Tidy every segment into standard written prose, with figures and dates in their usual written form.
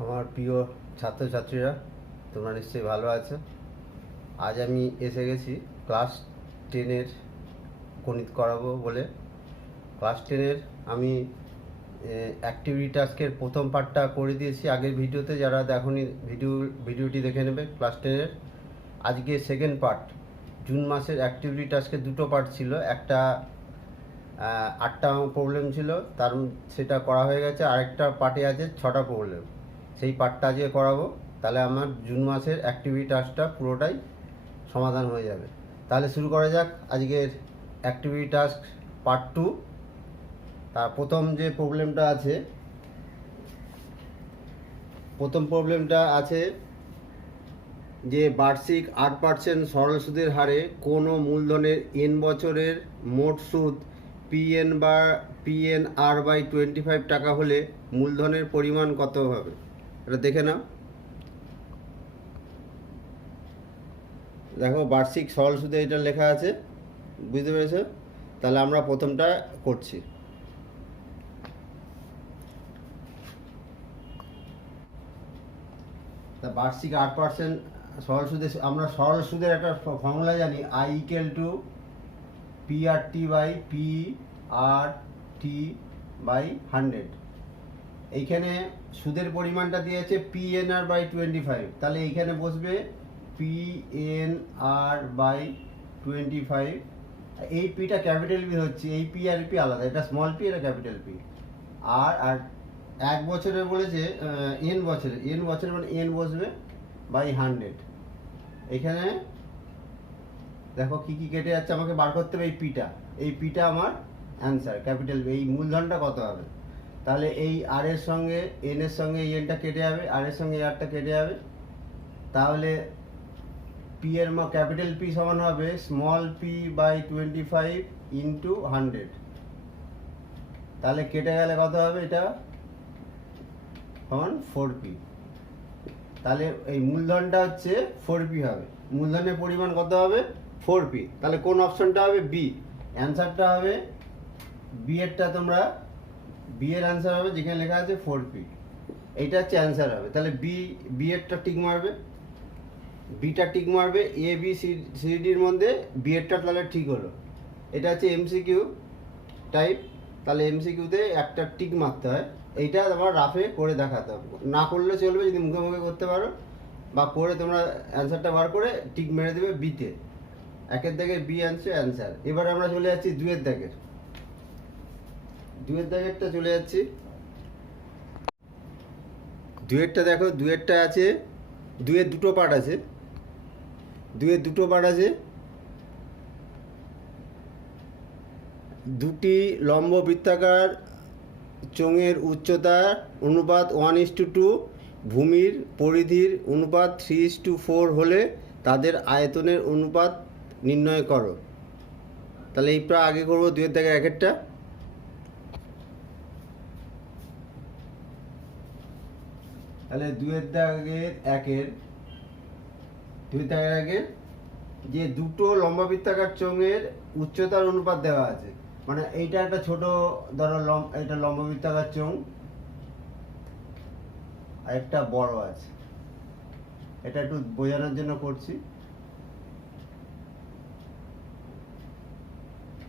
আমার প্রিয় ছাত্রছাত্রীরা, তোমরা নিশ্চয়ই ভালো আছো। আজ আমি এসে গেছি ক্লাস 10-এর গণিত করাবো বলে। ক্লাস 10-এর আমি অ্যাক্টিভিটি টাস্কের প্রথম পার্টটা করে দিয়েছি আগের ভিডিওতে। যারা দেখোনি ভিডিওটি দেখে নেবে ক্লাস 10-এর। আজকে সেকেন্ড পার্ট, জুন মাসের অ্যাক্টিভিটি টাস্কের দুটো পার্ট ছিল। একটা 8টা প্রবলেম ছিল, সেটা করা হয়ে গেছে। আরেকটা পার্টে আছে 6টা প্রবলেম, সেই পার্টটা আজকে করাবো। তাহলে আমার জুন মাসের অ্যাক্টিভিটি টাস্কটা পুরোটাই সমাধান হয়ে যাবে। তাহলে শুরু করা যাক আজকের অ্যাক্টিভিটি টাস্ক পার্ট 2। তার প্রথম যে প্রবলেমটা আছে, যে বার্ষিক 8% সরল সুদের হারে কোনো মূলধনের n বছরের মোট সুদ PNR/25 টাকা হলে মূলধনের পরিমাণ কত হবে, এটা দেখে নাও। দেখো বার্ষিক সরল সুদে এটা লেখা আছে, বুঝতে পেরেছো? তাহলে আমরা প্রথমটা করছি। তা বার্ষিক 8% সরল সুদে আমরা সরল সুদের একটা ফর্মুলা জানি, I=PRT/100। এইখানে সুদের পরিমাণটা দিয়েছে PNR/25, তাহলে এইখানে বসবে PNR/25। এই পিটা ক্যাপিটাল পি হচ্ছে, এই পি আর পি আলাদা, এটা স্মল পি, এটা ক্যাপিটাল পি। আর 1 বছরে বলেছে এন বছরে মানে এন বসবে বাই 100। এখানে দেখো কি কি কেটে যাচ্ছে, আমাকে বার করতে হবে এই পিটা আমার অ্যান্সার, ক্যাপিটাল পি। এই মূলধনটা কত হবে? তাহলে এই আর এর সঙ্গে এন এর সঙ্গে এই এনটা কেটে যাবে, আর এর সঙ্গে আরটা কেটে যাবে। তাহলে পি এর ক্যাপিটাল পি সমান হবে স্মল p/25 ইন্টু 100। তাহলে কেটে গেলে কত হবে? এটা সমান 4p। তাহলে এই মূলধনটা হচ্ছে 4p হবে। মূলধনের পরিমাণ কত হবে? 4p। তাহলে কোন অপশনটা হবে? বি। অ্যান্সারটা হবে বি এরটা। তোমরা বি এর অ্যান্সার হবে যেখানে লেখা আছে 4p, এইটা হচ্ছে অ্যান্সার হবে। তাহলে বি এরটা টিক মারবে, বিটা টিক মারবে। এ বি সি ডির মধ্যে বি এরটা তাহলে ঠিক হলো। এটা হচ্ছে এমসিকিউ টাইপ, তাহলে এমসিকিউতে একটা টিক মারতে হয়। এইটা তোমার রাফে করে দেখাতে হবে, না করলে চলবে যদি মুখে মুখে করতে পারো, বা করে তোমরা অ্যান্সারটা বার করে টিক মেরে দেবে বিতে। 1-এর দাগে বি অ্যান্সার। এবার আমরা চলে যাচ্ছি 2-এর দাগের। 2-এর দাগেরটা চলে যাচ্ছি। 2-এরটা দেখো, 2-এরটা আছে, 2-এর দুটো পার্ট আছে। 2-এর দুটো পার্ট আছে। দুটি লম্ব বৃত্তাকার চোঙের উচ্চতার অনুপাত 1:2, ভূমির পরিধির অনুপাত 3:4 হলে তাদের আয়তনের অনুপাত নির্ণয় করো। তাহলে এইটা আগে করবো 2-এর দাগের 1-এরটা। তাহলে 2-এর দাগের 1-এর যে দুটো লম্ববৃত্তাকার চোঙের উচ্চতার অনুপাত দেওয়া আছে, মানে এইটা একটা ছোট ধরো এটা লম্ববৃত্তাকার চোঙ, আর একটা বড় আছে। এটা একটু বোঝানোর জন্য করছি।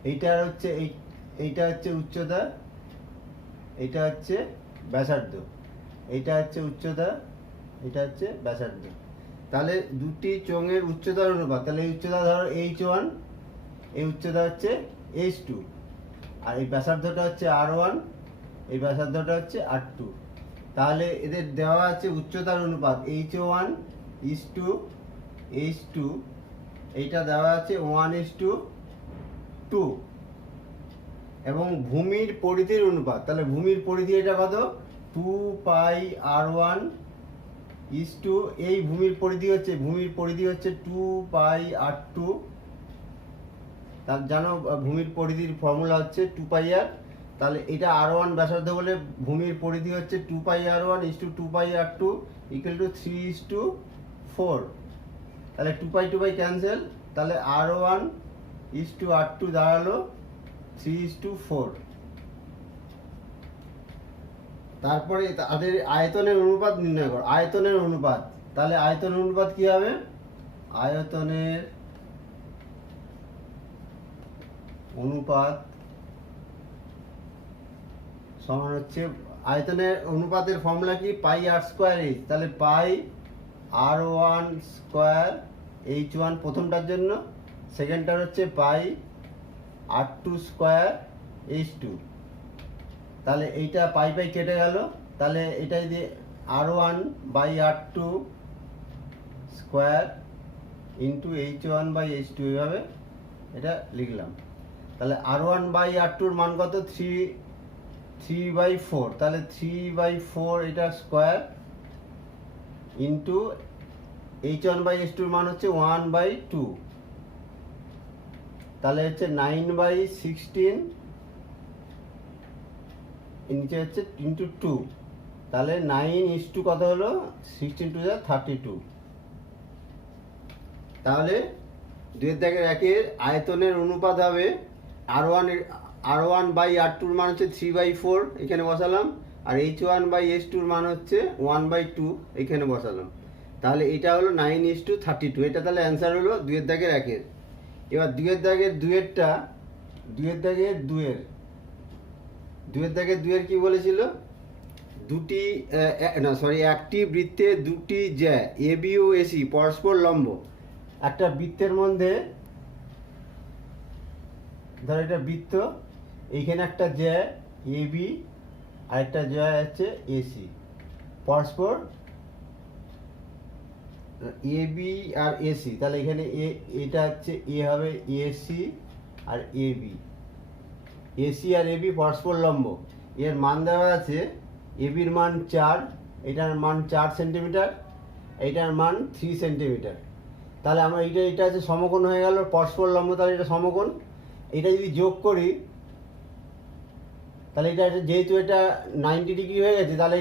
এইটা হচ্ছে উচ্চতা, এইটা হচ্ছে ব্যাসার্ধ। এইটা হচ্ছে উচ্চতা, এটা হচ্ছে ব্যাসার্ধ। তাহলে দুটি চোঙের উচ্চতার অনুপাত, তাহলে এই উচ্চতা ধরো h1, এই উচ্চতা হচ্ছে h2, আর এই ব্যাসার্ধটা হচ্ছে r1, এই ব্যাসার্ধটা হচ্ছে r2। তাহলে এদের দেওয়া আছে উচ্চতার অনুপাত h1:h2, এইটা দেওয়া আছে 1:2, এবং ভূমির পরিধির অনুপাত, তাহলে ভূমির পরিধি এটা কত? 2πr1, এই ভূমির পরিধি হচ্ছে 2πr2। তার জানো ভূমির পরিধির ফর্মুলা হচ্ছে 2πr। তাহলে এটা r1 ব্যাসার্ধ বলে ভূমির পরিধি হচ্ছে 2πr1:2πr2 = 3:4। তাহলে 2π ক্যান্সেল, তাহলে r1:r2 দাঁড়ালো 3:4। তারপরে তাদের আয়তনের অনুপাত নির্ণয় করো। আয়তনের অনুপাত, তাহলে আয়তনের অনুপাত কি হবে? আয়তনের অনুপাত সমান হচ্ছে, আয়তনের অনুপাতের ফর্মুলা কি? Pi r square h. তাহলে pi r one square h one প্রথমটার জন্য, সেকেন্ডটার হচ্ছে pi r two square h two. তাহলে এইটা পাই পাই কেটে গেল, তাহলে এটাই দিয়ে r one by r two square into h one by h two, এইভাবে এটা লিখলাম। তাহলে আর ওয়ান বাই আর টুর মান কত? 3/4। তাহলে 3/4 এটা square into h one by h টুর মান হচ্ছে 1/2, তাহলে হচ্ছে 9/16, নিচে হচ্ছে ইন্টু 2, তাহলে 9 কত হলো? 16 2 যা 32। তাহলে 2-1 আয়তনের অনুপাত হবে আর ওয়ান বাই আর টুর মান হচ্ছে 3/4, এখানে বসালাম, আর এইচ ওয়ান বাই এইচ টুর মান হচ্ছে 1/2, এখানে বসালাম। তাহলে এটা হলো 9:32। এটা তাহলে অ্যান্সার হলো 2-1। এবার 2-2 কি বলেছিল? একটি বৃত্তে দুটি জ্যা এ বি ও এসি পরস্পর লম্ব। একটা বৃত্তের মধ্যে, ধর এটা বৃত্ত, এইখানে একটা জ্যা এ বি আর একটা জ্যা হচ্ছে এসি, পরস্পর এ বি আর এসি। তাহলে এখানে এটা হচ্ছে এ হবে AC R A B, AC R AB পরস্পর লম্ব। এর মান দেওয়া আছে, এবির মান 4, এটার মান 4 সেন্টিমিটার, এইটার মান 3 সেন্টিমিটার। তাহলে আমরা এটা হচ্ছে সমকোণ হয়ে গেল, পরস্পর লম্ব, তাহলে এটা সমকোণ। এটা যদি যোগ করি, তাহলে এটা যেহেতু এটা 90 ডিগ্রি হয়ে গেছে, তাহলে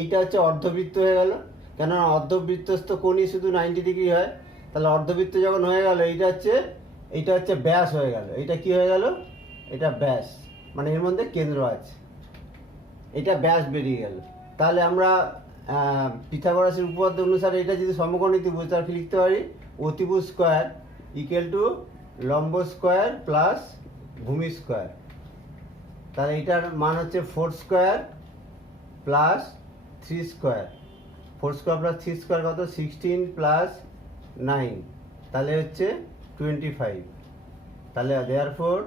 এইটা হচ্ছে অর্ধবৃত্ত হয়ে গেল, কেননা অর্ধবৃত্তস্থ কোণই শুধু 90 ডিগ্রি হয়। তাহলে অর্ধবৃত্ত যখন হয়ে গেল, এইটা হচ্ছে ব্যাস হয়ে গেল। এটা কি হয়ে গেল? এটা ব্যাস, মানে এর মধ্যে কেন্দ্র আছে, এটা ব্যাস বেরিয়ে গেল। তাহলে আমরা পিথাগোরাসের উপপাদ্য অনুসারে এটা যদি সমকোণী ত্রিভুজ, তাহলে লিখতে পারি অতিভুজ স্কোয়ার ইকুয়াল টু লম্ব স্কোয়ার প্লাস ভূমি স্কোয়ার। তাহলে এটার মান হচ্ছে 4 square plus 3 square. 4 square plus 3 square কত? 16 প্লাস 9, তাহলে হচ্ছে 25। তাহলে দেয়ারফর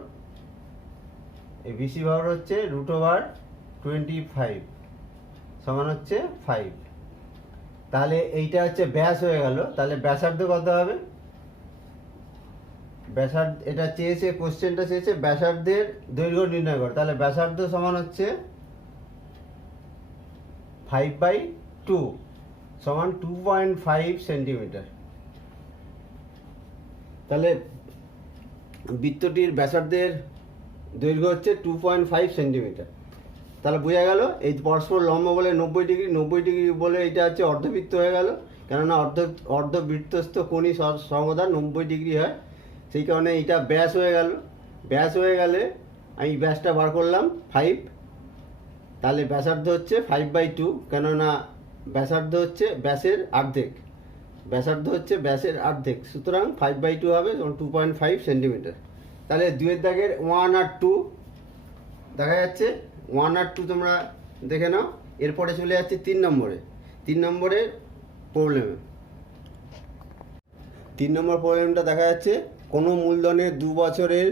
এই বিসি ভাগ হচ্ছে √25 সমান হচ্ছে 5। তাহলে এইটা হচ্ছে ব্যাস হয়ে গেল। তাহলে ব্যাসার্ধ কত হবে? ব্যাসার্ধ, এটা চেয়েছে, কোশ্চেনটা চেয়েছে ব্যাসার্ধের দৈর্ঘ্য নির্ণয় কর। তাহলে ব্যাসার্ধ সমান হচ্ছে 5/2 সমান 2.5 সেন্টিমিটার। তাহলে বৃত্তটির ব্যাসার্ধের দৈর্ঘ্য হচ্ছে 2.5 সেন্টিমিটার। তাহলে বোঝা গেল এই পরস্পর লম্ব বলে 90 ডিগ্রি বলে এটা হচ্ছে অর্ধবৃত্ত হয়ে গেল, কেননা অর্ধবৃত্তস্থ কোণই সর্বদা 90 ডিগ্রি হয়, সেই কারণে এটা ব্যাস হয়ে গেল। ব্যাস হয়ে গেলে আমি ব্যাসটা বার করলাম 5, তাহলে ব্যাসার্ধ হচ্ছে 5/2, কেননা ব্যাসার্ধ হচ্ছে ব্যাসের অর্ধেক, সুতরাং 5/2 হবে, 2.5 সেন্টিমিটার। তাহলে 2-এর 1 আর 2 দেখা যাচ্ছে, 1 আর 2 তোমরা দেখে নাও। এরপরে চলে যাচ্ছে 3 নম্বরে প্রবলেমে। 3 নম্বর প্রবলেমটা দেখা যাচ্ছে, কোনো মূলধনের 2 বছরের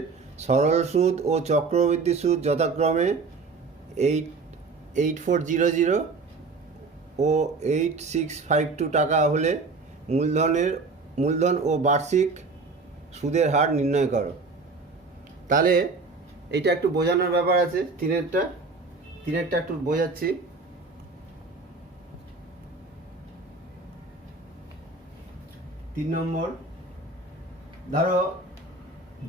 সরল সুদ ও চক্রবৃদ্ধি সুদ যথাক্রমে 8400 ও 8652 টাকা হলে মূলধন ও বার্ষিক সুদের হার নির্ণয় করো। তাহলে এটা একটু বোঝানোর ব্যাপার আছে, তিনেরটা একটু বোঝাচ্ছি। 3 নম্বর, ধরো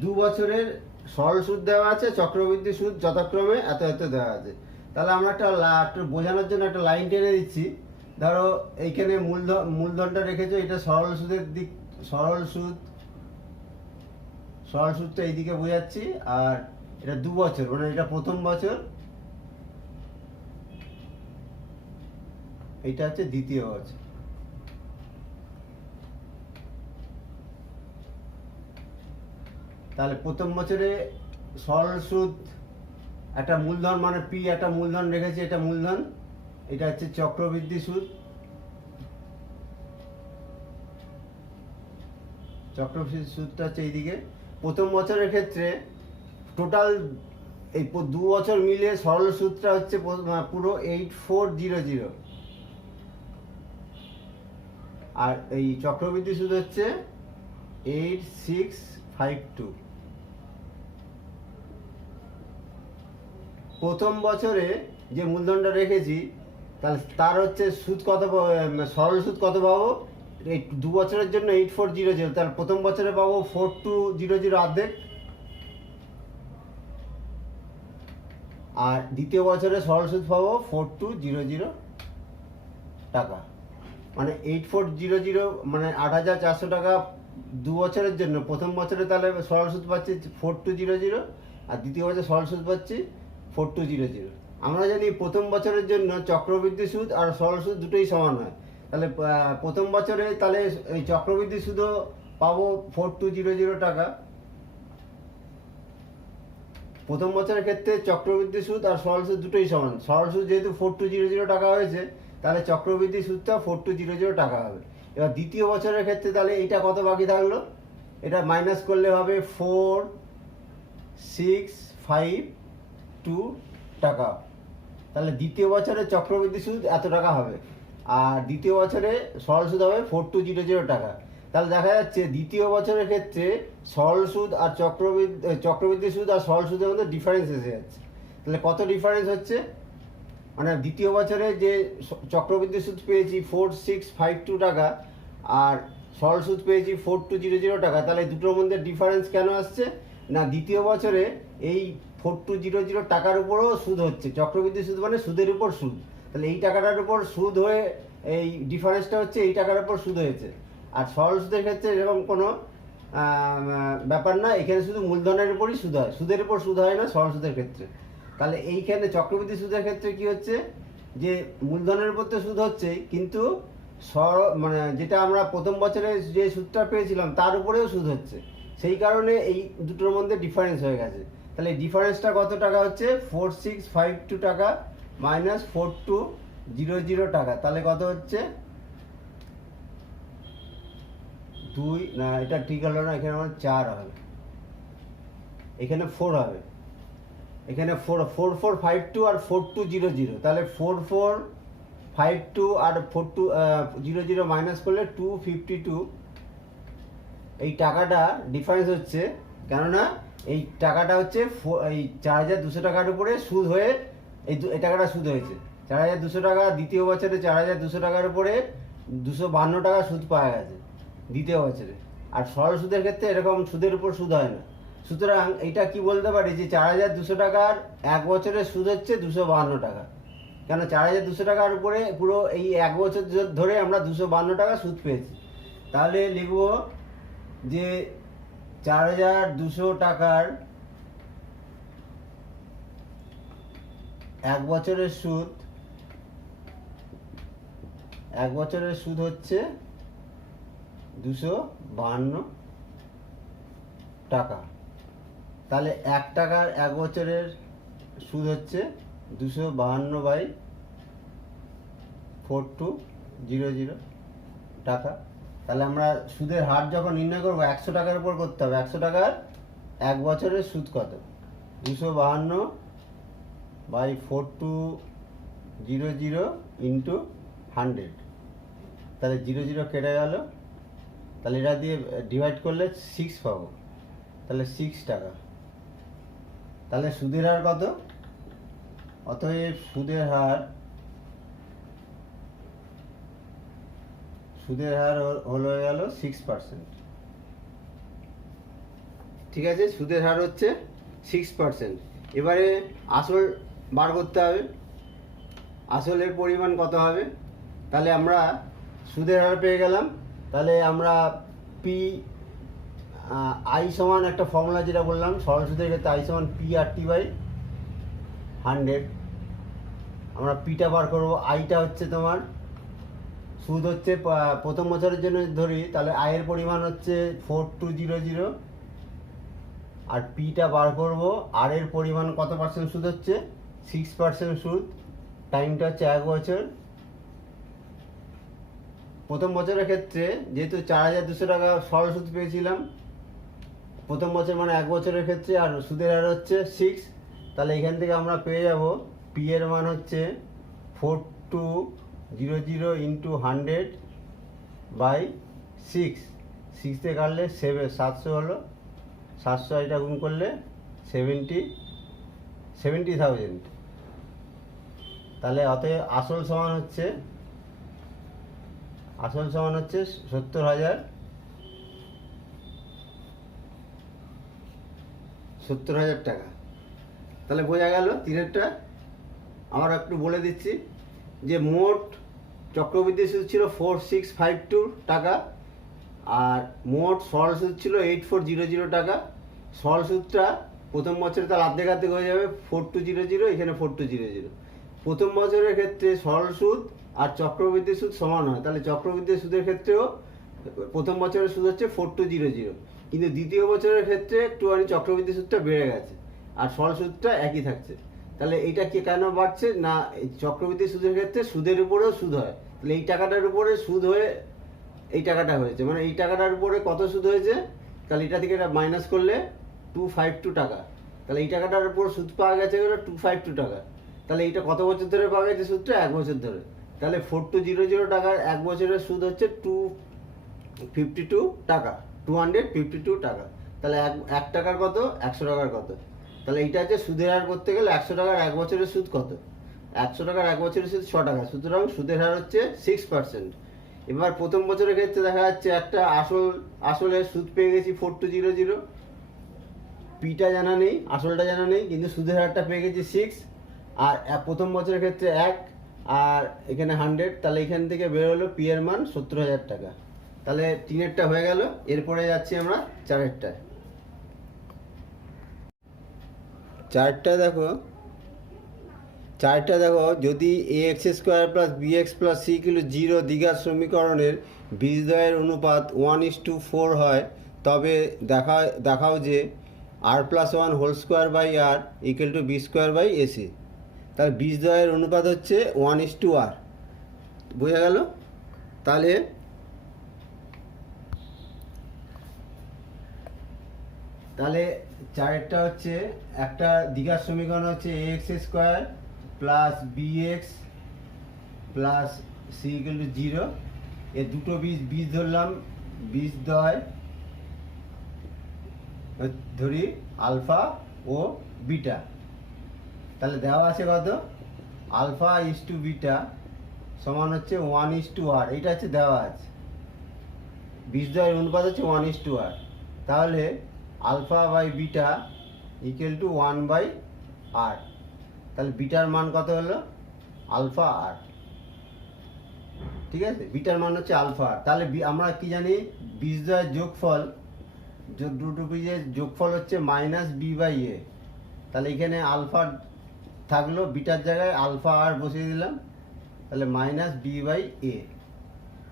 2 বছরের সরল সুদ দেওয়া আছে, চক্রবৃদ্ধি সুদ যথাক্রমে এত এত দেওয়া আছে। তাহলে আমরা একটু বোঝানোর জন্য একটা লাইন টেনে দিচ্ছি। ধরো এইখানে মূলধনটা রেখেছো, এটা সরল সুদের দিক, সরল সুদটা এইদিকে বোঝাচ্ছি, আর এটা 2 বছর, মানে এটা প্রথম বছর, এটা হচ্ছে দ্বিতীয় বছর। তাহলে প্রথম বছরে সরল সুদ একটা মূলধন মানে পি একটা মূলধন রেখেছি, এটা মূলধন, এটা হচ্ছে চক্রবৃদ্ধি সুদ। চক্রবৃদ্ধি সুদটা হচ্ছে এইদিকে। প্রথম বছরের ক্ষেত্রে টোটাল এই 2 বছর মিলিয়ে সরল সুদটা হচ্ছে পুরো 8400, আর এই চক্রবৃদ্ধি সুদ হচ্ছে 8652। প্রথম বছরে যে মূলধনটা রেখেছি তাহলে তার হচ্ছে সুদ কত, সরল সুদ কত পাবো, এই 2 বছরের জন্য 8400, তাহলে প্রথম বছরে পাবো 4200 অর্ধেক, আর দ্বিতীয় বছরে সরল সুদ পাবো 4200 টাকা। মানে 8400 মানে 8400 টাকা 2 বছরের জন্য। প্রথম বছরে তাহলে সরল সুদ পাচ্ছি 4200, আর দ্বিতীয় বছরে সরল সুদ পাচ্ছি 4200। আমরা জানি প্রথম বছরের জন্য চক্রবৃদ্ধি সুদ আর সরল সুদ দুটোই সমান হয়, তাহলে প্রথম বছরে তাহলে এই চক্রবৃদ্ধি সুদও পাবো 4200 টাকা। প্রথম বছরের ক্ষেত্রে চক্রবৃদ্ধি সুদ আর সরল সুদ দুটোই সমান। সরল সুদ যেহেতু 4200 টাকা হয়েছে, তাহলে চক্রবৃদ্ধি সুদটা 4200 টাকা হবে। এবার দ্বিতীয় বছরের ক্ষেত্রে তাহলে এইটা কত বাকি থাকলো, এটা মাইনাস করলে হবে 4652 টাকা। তাহলে দ্বিতীয় বছরে চক্রবৃদ্ধি সুদ এত টাকা হবে, আর দ্বিতীয় বছরে সরল সুদ হবে 4200 টাকা। তাহলে দেখা যাচ্ছে দ্বিতীয় বছরের ক্ষেত্রে সরল সুদ আর চক্রবৃদ্ধি সুদ আর সরল সুদের মধ্যে ডিফারেন্স এসে যাচ্ছে। তাহলে কত ডিফারেন্স হচ্ছে, মানে দ্বিতীয় বছরে যে চক্রবৃদ্ধি সুদ পেয়েছি 4652 টাকা, আর সরল সুদ পেয়েছি 4200 টাকা, তাহলে এই দুটোর মধ্যে ডিফারেন্স কেন আসছে না, দ্বিতীয় বছরে এই 4200 টাকার উপরও সুদ হচ্ছে। চক্রবৃদ্ধি সুদ মানে সুদের উপর সুদ, তাহলে এই টাকাটার উপর সুদ হয়ে এই ডিফারেন্সটা হচ্ছে এই টাকার উপর সুদ হয়েছে। আর সরল সুদের ক্ষেত্রে এরকম কোনো ব্যাপার না, এখানে শুধু মূলধনের উপরই সুদ হয়, সুদের উপর সুদ হয় না সরল সুদের ক্ষেত্রে। তাহলে এইখানে চক্রবৃদ্ধি সুদের ক্ষেত্রে কি হচ্ছে, যে মূলধনের উপর তো সুদ হচ্ছেই, কিন্তু মানে যেটা আমরা প্রথম বছরে যে সুদটা পেয়েছিলাম তার উপরেও সুদ হচ্ছে, সেই কারণে এই দুটোর মধ্যে ডিফারেন্স হয়ে গেছে। তাহলে ডিফারেন্সটা কত টাকা হচ্ছে, 4652 টাকা মাইনাস 4200 টাকা, তাহলে কত হচ্ছে 2, না এটা ঠিক হলো না, এখানে আমার 4 হবে, এখানে 4 হবে, এখানে 4452 আর 4200, তাহলে 4452 আর 4200 মাইনাস করলে 252। এই টাকাটা ডিফারেন্স হচ্ছে, কেননা এই টাকাটা হচ্ছে এই 4200 টাকার উপরে সুদ হয়ে এই টাকাটা সুদ হয়েছে 4200 টাকা। দ্বিতীয় বছরে 4200 টাকার উপরে 252 টাকা সুদ পাওয়া গেছে দ্বিতীয় বছরে। আর সরল সুদের ক্ষেত্রে এরকম সুদের উপর সুদ হয় না। সুতরাং এইটা কি বলতে পারি যে 4200 টাকার এক বছরের সুদ হচ্ছে 252 টাকা, কেন 4200 টাকার উপরে পুরো এই এক বছর ধরে আমরা 252 টাকা সুদ পেয়েছি। তাহলে লিখব যে 4200 টাকার এক বছরের সুদ হচ্ছে 252 টাকা। তাহলে 1 টাকার এক বছরের সুদ হচ্ছে 252/4200 টাকা। তাহলে আমরা সুদের হার যখন নির্ণয় করবো 100 টাকার উপর করতে হবে। 100 টাকার এক বছরের সুদ কত, 252/4200 ইন্টু 100, তাহলে 00 কেটে গেল, তাহলে এটা দিয়ে ডিভাইড করলে 6 পাবো, তাহলে 6 টাকা। তাহলে সুদের হার কত, অতএব সুদের হার হলো গেল 6%। ঠিক আছে, সুদের হার হচ্ছে 6%। এবারে আসল বার করতে হবে, আসলের পরিমাণ কত হবে। তাহলে আমরা সুদের হার পেয়ে গেলাম। তাহলে আমরা আই সমান একটা ফর্মুলা যেটা বললাম সরল সুদের ক্ষেত্রে, আই সমান P/100। আমরা পিটা বার করবো, আইটা হচ্ছে তোমার সুদ হচ্ছে প্রথম বছরের জন্য ধরি তাহলে আয়ের পরিমাণ হচ্ছে 4200, আর পিটা বার করব, আর এর পরিমাণ কত পার্সেন্ট সুদ হচ্ছে 6% সুদ, টাইমটা হচ্ছে 1 বছর। প্রথম বছরের ক্ষেত্রে যেহেতু 4200 টাকা সরল সুদ পেয়েছিলাম প্রথম বছর মানে 1 বছরের ক্ষেত্রে, আর সুদের হার হচ্ছে 6, তাহলে এখান থেকে আমরা পেয়ে যাব পি এর মান হচ্ছে 4200 ইন্টু 100/6, 6 দিয়ে কাটলে 700 হলো, 700 এটা গুণ করলে 70,000। তাহলে অতএব আসল সমান হচ্ছে 70,000 টাকা। তাহলে বোঝা গেল তিনেরটা। আমরা একটু বলে দিচ্ছি যে মোট চক্রবৃদ্ধি সুদ ছিল 4652 টাকা, আর মোট সরল সুদ ছিল 8400 টাকা। সরল সুদটা প্রথম বছরে তার অর্ধেক হয়ে যাবে 4200, এখানে 4200। প্রথম বছরের ক্ষেত্রে সরল সুদ আর চক্রবৃদ্ধি সুদ সমান হয়, তাহলে চক্রবৃদ্ধি সুদের ক্ষেত্রেও প্রথম বছরের সুদ হচ্ছে 4200, কিন্তু দ্বিতীয় বছরের ক্ষেত্রে একটুখানি চক্রবৃদ্ধি সুদটা বেড়ে গেছে আর সরল সুদটা একই থাকছে। তাহলে এইটা কেন বাড়ছে না, চক্রবৃদ্ধি সুদের ক্ষেত্রে সুদের উপরেও সুদ হয়, তাহলে এই টাকাটার উপরে সুদ হয়ে এই টাকাটা হয়েছে, মানে এই টাকাটার উপরে কত সুদ হয়েছে, তাহলে এটা থেকে এটা মাইনাস করলে 252 টাকা। তাহলে এই টাকাটার উপর সুদ পাওয়া গেছে 252 টাকা। তাহলে এইটা কত বছর ধরে পাওয়া গেছে সুদটা? 1 বছর ধরে। তাহলে 4200 টাকার 1 বছরের সুদ হচ্ছে 252 টাকা, 252 টাকা। তাহলে এক টাকার কত? 100 টাকার কত? তাহলে এইটা হচ্ছে সুদের হার করতে গেলে 100 টাকার 1 বছরের সুদ কত? 100 টাকার 1 বছরের সুদ 6 টাকা, সুতরাং সুদের হার হচ্ছে 6%। এবার প্রথম বছরের ক্ষেত্রে দেখা যাচ্ছে একটা আসলে সুদ পেয়ে গেছি 4200, পিটা জানা নেই, আসলটা জানা নেই, কিন্তু সুদের হারটা পেয়ে গেছি 6, আর প্রথম বছরের ক্ষেত্রে 1 আর এখানে 100, তাহলে এখান থেকে বের হলো পি এর মান 70,000 টাকা। তাহলে তিনেরটা হয়ে গেল। এরপরে যাচ্ছি আমরা চারেরটায়। চারটা দেখো, যদি ax² + bx + c = 0 দ্বিঘাত সমীকরণের বীজদ্বয়ের অনুপাত 1:4 হয়, তবে দেখাও যে r+1² = b²/ac। তাহলে বীজদ্বয়ের অনুপাত হচ্ছে 1:r। বোঝা গেল? তাহলে চারেরটা হচ্ছে একটা দ্বিঘাত সমীকরণ হচ্ছে ax² + bx + c = 0। এর দুটো বীজ ধরলাম, বীজদ্বয় ধরি আলফা ও বিটা। তাহলে দেওয়া আছে কত? α:β সমান হচ্ছে 1:r, এইটা হচ্ছে দেওয়া আছে। বীজদ্বয়ের অনুপাত হচ্ছে 1:r, তাহলে α/β = 1/r। তাহলে বিটার মান কত হলো? α/r। ঠিক আছে, বিটার মান হচ্ছে α/r। তাহলে আমরা কি জানি, বীজদ্বয়ের যোগফল, দুটো বীজের যোগফল হচ্ছে -b/a। তাহলে এখানে আলফা থাকলো, বিটার জায়গায় α/r বসিয়ে দিলাম, তাহলে -b/a।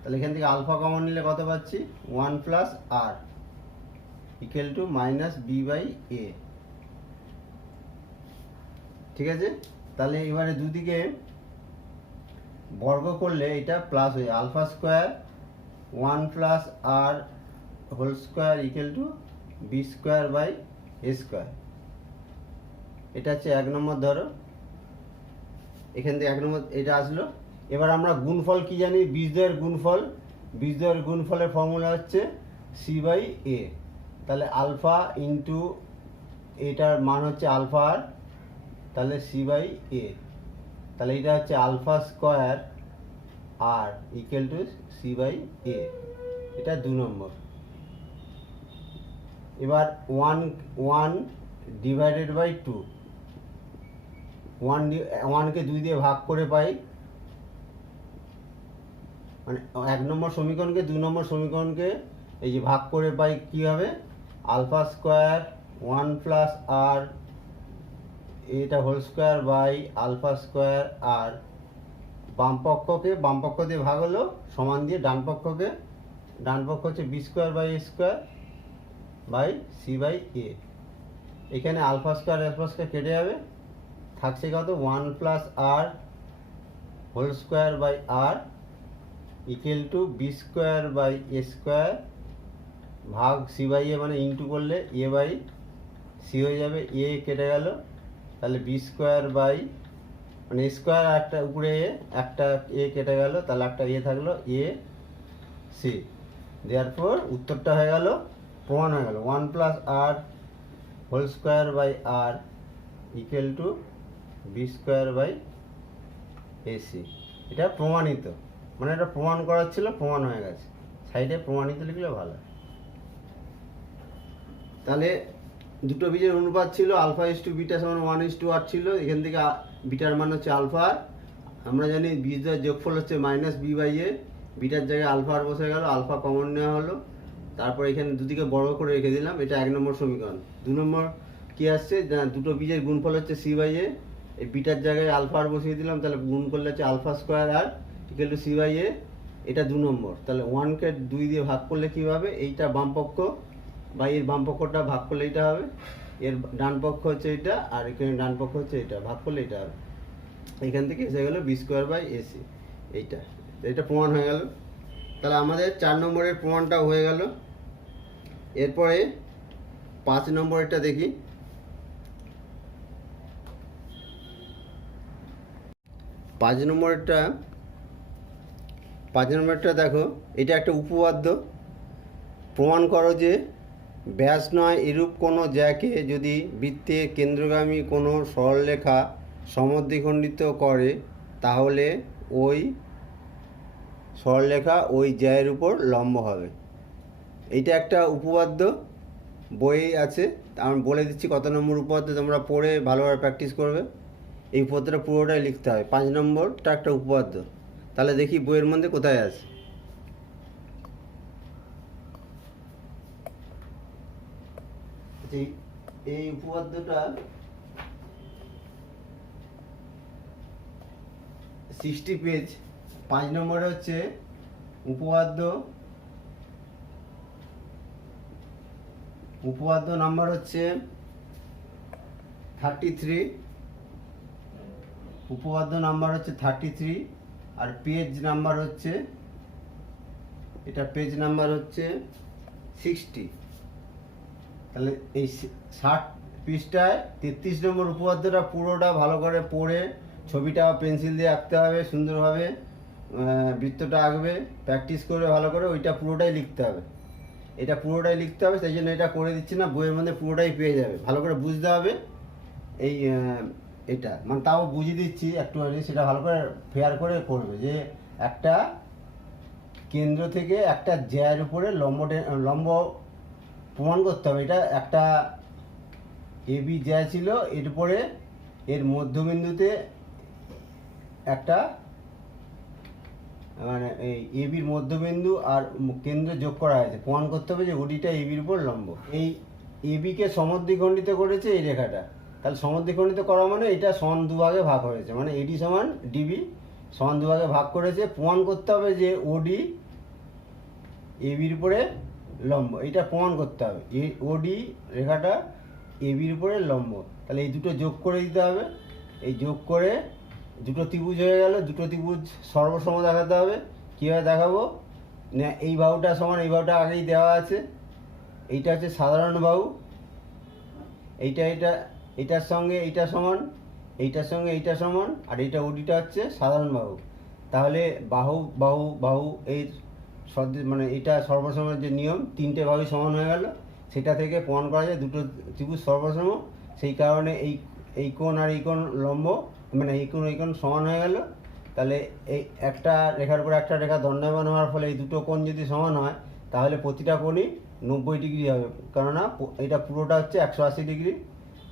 তাহলে এখান থেকে আলফা কমন নিলে কত পাচ্ছি? 1 + r = -b/a। ঠিক আছে, তাহলে এবারে দুদিকে বর্গ করলে এটা প্লাস হয়ে α² 1 + r² = b²/a²। এটা হচ্ছে 1 নম্বর ধরো, এখান থেকে 1 নম্বর এটা আসলো। এবার আমরা গুণফল কি জানি? বীজদ্বয়ের গুণফলের ফর্মুলা হচ্ছে c/a। তাহলে আলফা ইন্টু এটার মান হচ্ছে α/r, তাহলে c/a। তাহলে এটা হচ্ছে α² r = c/a। এটা 2 নম্বর। এবার 1 / 2, 1কে 2 দিয়ে ভাগ করে পাই, মানে 1 নম্বর সমীকরণকে 2 নম্বর সমীকরণকে এই যে ভাগ করে পাই কি হবে? α² 1 + r এটা হোল স্কয়ার বাই α² r বাম পক্ষ দিয়ে ভাগ হলো, সমান দিয়ে ডান পক্ষ হচ্ছে B square by A square by C by A. এখানে আলফা স্কোয়ার কেটে যাবে, থাকছে কত 1 plus R whole square by R equal to B square by A square ভাগ সি বাই এ, মানে ইন্টু করলে এ বাই সি হয়ে যাবে, এ কেটে গেল, তাহলে বি স্কোয়ার বাই মানে স্কোয়ার একটা উপরে এ, একটা এ কেটে গেল, তাহলে একটা এ থাকলো এ সি। দেয়ারফর উত্তরটা হয়ে গেল, প্রমাণ হয়ে গেল 1 plus R whole square by R equal to B square by AC. এটা প্রমাণিত, মানে এটা প্রমাণ করার ছিল, প্রমাণ হয়ে গেছে। সাইডে প্রমাণিত লিখলে ভালো হয়। তাহলে দুটো বীজের অনুপাত ছিল আলফা ইস টু বিটা সমান 1:8 ছিল। এখান থেকে বিটার মান হচ্ছে আলফা। আমরা জানি বীজের যোগফল হচ্ছে মাইনাস বি বাই এ, বিটার জায়গায় আলফা আর বসে গেল, আলফা কমন নেওয়া হলো, তারপর এখানে দুদিকে বড় করে রেখে দিলাম। এটা 1 নম্বর সমীকরণ। 2 নম্বর কি আসছে, দুটো বীজের গুণফল হচ্ছে সি বাই এ, এই বিটার জায়গায় আলফা আর বসিয়ে দিলাম, তাহলে গুণ করলে হচ্ছে alpha square R equal to C by A. এটা 2 নম্বর। তাহলে 1কে 2 দিয়ে ভাগ করলে কী হবে, এইটা বাম পক্ষ বা এর বাম পক্ষটা ভাগ করলে এটা হবে, এর ডান পক্ষ হচ্ছে এটা, আর এখানে ডান পক্ষ হচ্ছে এটা, ভাগ করলে এটা হবে। এখান থেকে এসে গেল বি স্কোয়ার বাই এসি। এটা প্রমাণ হয়ে গেল। তাহলে আমাদের 4 নম্বরের প্রমাণটা হয়ে গেল। এরপরে 5 নম্বরেরটা দেখি। 5 নম্বরটা দেখো, এটা একটা উপপাদ্য। প্রমাণ করো যে ব্যাস নয় এরূপ কোনো জ্যাকে যদি বৃত্তের কেন্দ্রগামী কোনো সরলরেখা সমদ্বিখণ্ডিত করে, তাহলে ওই সরলরেখা ওই জ্যায়ের উপর লম্ব হবে। এইটা একটা উপপাদ্য, বই আছে, আমি বলে দিচ্ছি কত নম্বর উপপাদ্য, তোমরা পড়ে ভালোভাবে প্র্যাকটিস করবে। এই উপপাদ্যটা পুরোটাই লিখতে হয়। 5 নম্বরটা একটা উপপাদ্য। তাহলে দেখি বইয়ের মধ্যে কোথায় আছে। এই উপপাদ্যটা 60 পেজ। 5 নম্বরে হচ্ছে উপপাদ্য নাম্বার হচ্ছে 33। উপপাদ্য নাম্বার হচ্ছে 33, আর পেজ নাম্বার হচ্ছে, এটা পেজ নাম্বার হচ্ছে 60। তাহলে এই 60 পৃষ্ঠায় 33 নম্বর উপপাদ্যটা পুরোটা ভালো করে পড়ে ছবিটা পেন্সিল দিয়ে আঁকতে হবে সুন্দরভাবে, বৃত্তটা আঁকবে, প্র্যাকটিস করবে ভালো করে, ওইটা পুরোটাই লিখতে হবে। এটা পুরোটাই লিখতে হবে, সেই জন্য এটা করে দিচ্ছি না, বইয়ের মধ্যে পুরোটাই পেয়ে যাবে। ভালো করে বুঝতে হবে এই এটা, মানে তাও বুঝিয়ে দিচ্ছি একটু, সেটা ভালো করে ফেয়ার করে করবে যে একটা কেন্দ্র থেকে একটা জ্যার উপরে লম্ব প্রমাণ করতে হবে। এটা একটা এবি জ্যা ছিল, এর উপরে এর মধ্যবিন্দুতে একটা মানে এই এবির মধ্যবিন্দু আর কেন্দ্র যোগ করা হয়েছে, প্রমাণ করতে হবে যে ওডিটা এবির উপর লম্ব। এই এবিকে সমদ্বিখণ্ডিত করেছে এই রেখাটা, তাহলে সমদ্বিখণ্ডিত করা মানে এটা সমান দুভাগে ভাগ হয়েছে, মানে এডি সমান ডিবি সমান দুভাগে ভাগ করেছে। প্রমাণ করতে হবে যে ওডি এবির উপরে লম্ব, এটা প্রমাণ করতে হবে। ওডি রেখাটা এবির উপরে লম্ব, তাহলে এই দুটো যোগ করে দিতে হবে। এই যোগ করে দুটো ত্রিভুজ হয়ে গেল, দুটো ত্রিভুজ সর্বসম দেখাতে হবে। কীভাবে দেখাবো না, এই বাহুটা সমান এই বাহুটা আগেই দেওয়া আছে, এইটা হচ্ছে সাধারণ বাহু, এইটার সঙ্গে এইটা সমান, এইটার সঙ্গে এইটা সমান, আর এইটা ওডিটা হচ্ছে সাধারণ বাহু। তাহলে বাহু এই মানে এটা সর্বসমের যে নিয়ম, 3টে বাহুই সমান হয়ে গেল, সেটা থেকে প্রমাণ করা যায় দুটো ত্রিভুজ সর্বসম। সেই কারণে এই কোণ আর এই কোণ লম্ব, মানে এই কোণ সমান হয়ে গেল। তাহলে এই একটা রেখার উপর একটা রেখা দণ্ডায়মান হওয়ার ফলে এই দুটো কোণ যদি সমান হয়, তাহলে প্রতিটা কোণই 90 ডিগ্রি হবে, কেননা এটা পুরোটা হচ্ছে 180 ডিগ্রি।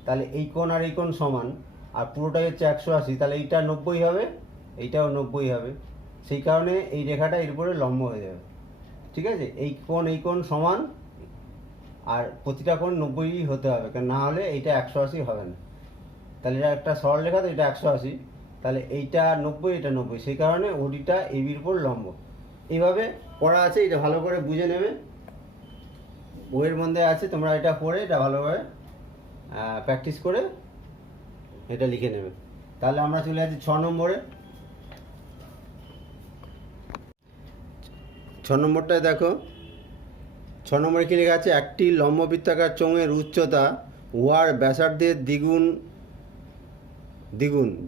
তাহলে এই কোণ আর এই কোণ সমান, আর পুরোটাই হচ্ছে 180, তাহলে এইটা 90 হবে, এইটাও 90 হবে। সেই কারণে এই রেখাটা এর উপরে লম্ব হয়ে যাবে। ঠিক আছে, এই কোণ সমান, আর প্রতিটা কোণ 90 হতে হবে, কারণ না হলে এইটা 180 হবে না। তাহলে এটা একটা সরলরেখা, তো এটা 180, তাহলে এইটা 90, এটা 90, সেই কারণে ওডিটা এবির উপর লম্ব। এইভাবে পড়া আছে, এটা ভালো করে বুঝে নেবে, বইয়ের মধ্যে আছে, তোমরা এটা পড়ে এটা ভালোভাবে প্র্যাকটিস করে এটা লিখে নেবে। তাহলে আমরা চলে যাচ্ছি 6 নম্বরে। 6 নম্বরটায় দেখো, 6 নম্বরে কি লেখা আছে, একটি লম্ববৃত্তাকার চোঙের উচ্চতা উহার ব্যাসার্ধের দ্বিগুণ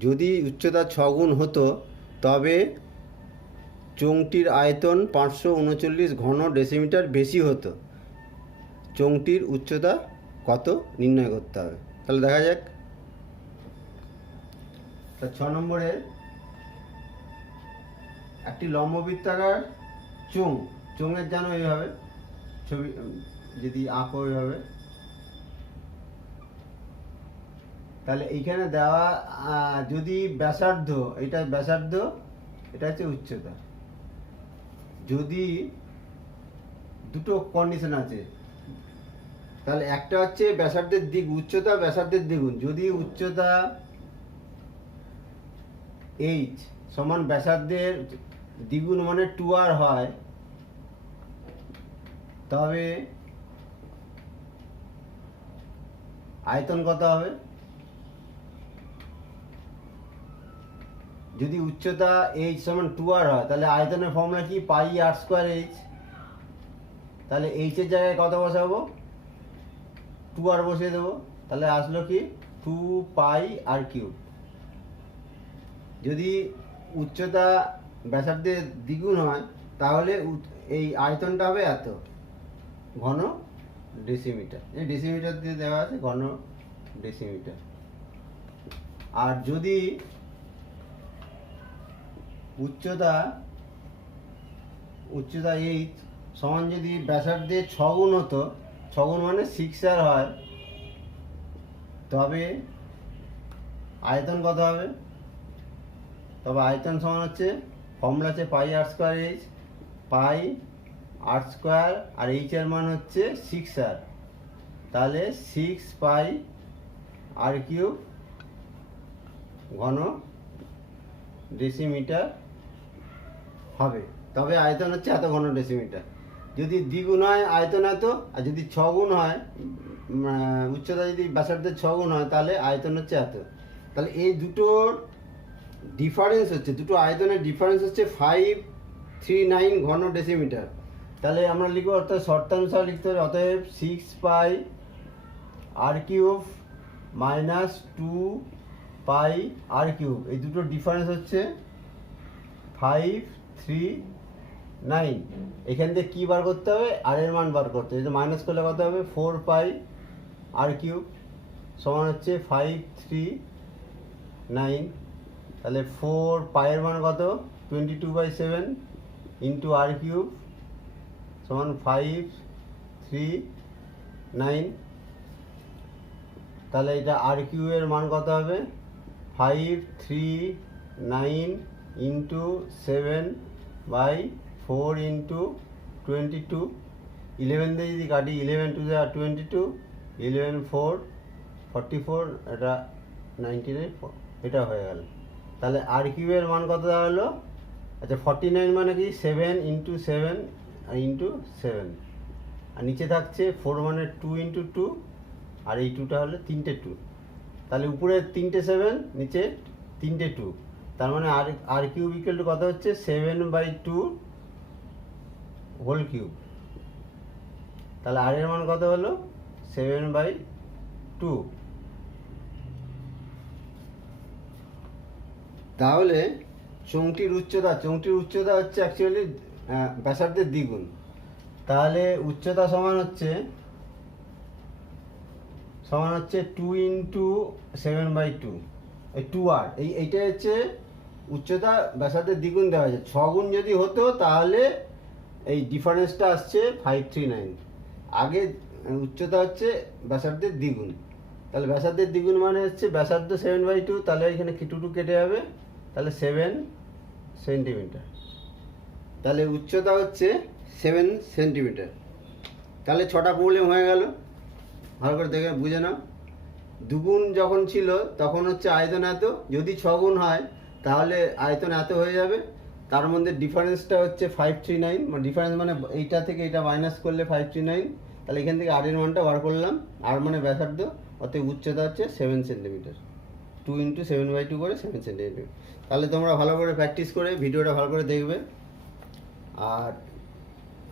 যদি উচ্চতা 6 গুণ হতো তবে চোঙটির আয়তন 539 ঘন ডেসিমিটার বেশি হতো। চোঙটির উচ্চতা কত নির্ণয় করতে হবে। তাহলে দেখা যাক। তা 6 নম্বরে, একটি লম্ববৃত্তাকার চোঙের জানো এইভাবে ছবি যদি আঁকো এইভাবে, তাহলে এইখানে দেওয়া যদি ব্যাসার্ধ, এটা ব্যাসার্ধ, এটা হচ্ছে উচ্চতা, যদি দুটো কন্ডিশন আছে, তাহলে একটা হচ্ছে ব্যাসার্ধের উচ্চতা ব্যাসার্ধের দ্বিগুণ, যদি উচ্চতা h সমান ব্যাসার্ধের দ্বিগুণ মানে 2r হয়, তবে আয়তন কত হবে। যদি উচ্চতা h সমান 2r হয় তাহলে আয়তনের ফর্মুলা কি, পাই r স্কোয়ার h। তাহলে h এর জায়গায় কত বসাবো, 2r বসিয়ে দেবো, তাহলে আসলো কি 2 পাই r কিউব। যদি উচ্চতা ব্যাসার্ধের দ্বিগুণ হয় তাহলে এই আয়তনটা হবে এত ঘন ডেসিমিটার, এই ডেসিমিটার দিয়ে দেওয়া আছে ঘন ডেসিমিটার। আর যদি উচ্চতা h সমান যদি ব্যাসার্ধে 6 গুণ হতো, 6 গুণ মানে 6r হয়, তবে আয়তন কত হবে। তবে আয়তন সমান হচ্ছে, ফর্মুলা আছে পাই r স্কোয়ার h, পাই r স্কোয়ার, আর h এর মান হচ্ছে 6r, তাহলে 6 পাই r কিউব ঘন ডেসিমিটার হবে। তবে আয়তন হচ্ছে এত ঘন ডেসিমিটার। যদি দ্বিগুণ হয় আয়তন এত, আর যদি 6 গুণ হয়, উচ্চতা যদি ব্যাসার্ধের 6 গুণ হয় তাহলে আয়তন হচ্ছে এত। তাহলে এই দুটোর ডিফারেন্স হচ্ছে, দুটো আয়তনের ডিফারেন্স হচ্ছে 539 ঘন ডেসিমিটার। তাহলে আমরা লিখবো, অর্থাৎ শর্তানুসার লিখতে হবে, অতএব 6 পাই r কিউব মাইনাস 2 পাই r কিউব, এই দুটো ডিফারেন্স হচ্ছে 539। এখান থেকে কী বার করতে হবে, আর এর মান বার করতে হবে, মাইনাস করলে কত হবে, 4 পাই r কিউব সমান হচ্ছে 539। তাহলে 4 পাইয়ের মান কত, 22/7 ইন্টু r কিউব সমান 539। তাহলে এটা r কিউবের মান কত হবে, 539 ইন্টু 7/4 ইন্টু 22, 11 দিয়ে যদি কাটি, 11 2 22, 11 4 44, এটা 99, এটা হয়ে গেল। তাহলে r কিউবের মান কত দাঁড়ালো, আচ্ছা 49 মানে কি, 7 ইন্টু 7 ইন্টু 7, আর নিচে থাকছে 4 মানে 2 ইন্টু 2, আর এই 2টা হলো 3টে 2, তাহলে উপরে 3টে 7, নিচে 3টে 2, তার মানে আর কিউব ইকুয়াল টু কত হচ্ছে, 7/2 হোল কিউব। তাহলে আর এর মান কত হলো, 7/2। তাহলে চোঙটির উচ্চতা হচ্ছে অ্যাকচুয়ালি ব্যাসার্ধের দ্বিগুণ। তাহলে উচ্চতা সমান হচ্ছে 2 ইন্টু 7/2, এই 2r, এইটা হচ্ছে উচ্চতা ব্যাসার্ধের দ্বিগুণ দেওয়া আছে। 6 গুণ যদি হতো তাহলে এই ডিফারেন্সটা আসছে 539। আগে উচ্চতা হচ্ছে ব্যাসার্ধের দ্বিগুণ, তাহলে ব্যাসার্ধের দ্বিগুণ মানে হচ্ছে ব্যাসার্ধ 7/2, তাহলে এখানে 2 কেটে যাবে, তাহলে 7 সেন্টিমিটার। তাহলে উচ্চতা হচ্ছে 7 সেন্টিমিটার। তাহলে 6টা প্রবলেম হয়ে গেল, ভালো করে দেখে বুঝে নাও। দুগুণ যখন ছিল তখন হচ্ছে আয়তন এত, যদি 6 গুণ হয় তাহলে আয়তন এত হয়ে যাবে। তার মধ্যে ডিফারেন্সটা হচ্ছে 539, মানে ডিফারেন্স মানে এইটা থেকে এটা মাইনাস করলে 539, তাহলে এখান থেকে আর এর মানটা বার করলাম। আর মানে ব্যাসার্ধ, অতএব উচ্চতা হচ্ছে 7 সেন্টিমিটার। 2 × 7/2 করে 7 সেন্টিমিটার। তাহলে তোমরা ভালো করে প্র্যাকটিস করে ভিডিওটা ভালো করে দেখবে। আর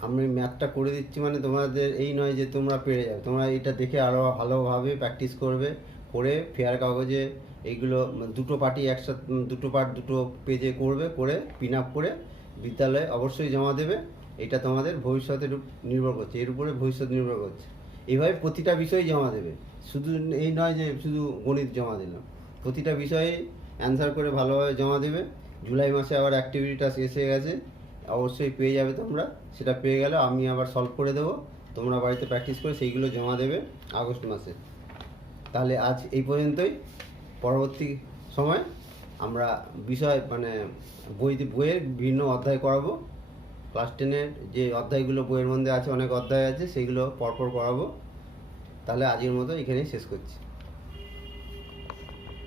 আমি ম্যাথটা করে দিচ্ছি মানে তোমাদের এই নয় যে তোমরা পেরে যাবে, তোমরা এটা দেখে আরও ভালোভাবে প্র্যাকটিস করবে, করে ফেয়ার কাগজে এইগুলো দুটো পার্টি একসাথে, দুটো পার্ট দুটো পেজে করবে, করে পিন আপ করে বিদ্যালয়ে অবশ্যই জমা দেবে। এটা তোমাদের ভবিষ্যতের নির্ভর করছে, এর উপরে ভবিষ্যৎ নির্ভর করছে। এইভাবে প্রতিটা বিষয় জমা দেবে, শুধু এই নয় যে শুধু গণিত জমা দিলাম, প্রতিটা বিষয়ে অ্যান্সার করে ভালোভাবে জমা দেবে। জুলাই মাসে আবার অ্যাক্টিভিটিটা শেষ হয়ে গেছে, অবশ্যই পেয়ে যাবে তোমরা। সেটা পেয়ে গেলে আমি আবার সলভ করে দেবো, তোমরা বাড়িতে প্র্যাকটিস করে সেইগুলো জমা দেবে আগস্ট মাসে। তাহলে আজ এই পর্যন্তই। পরবর্তী সময় আমরা বিষয় মানে বইয়ের বিভিন্ন অধ্যায় করাবো। ক্লাস 10-এর যে অধ্যায়গুলো বইয়ের মধ্যে আছে, অনেক অধ্যায় আছে, সেইগুলো পরপর করাবো। তাহলে আজকের মতো এখানেই শেষ করছি।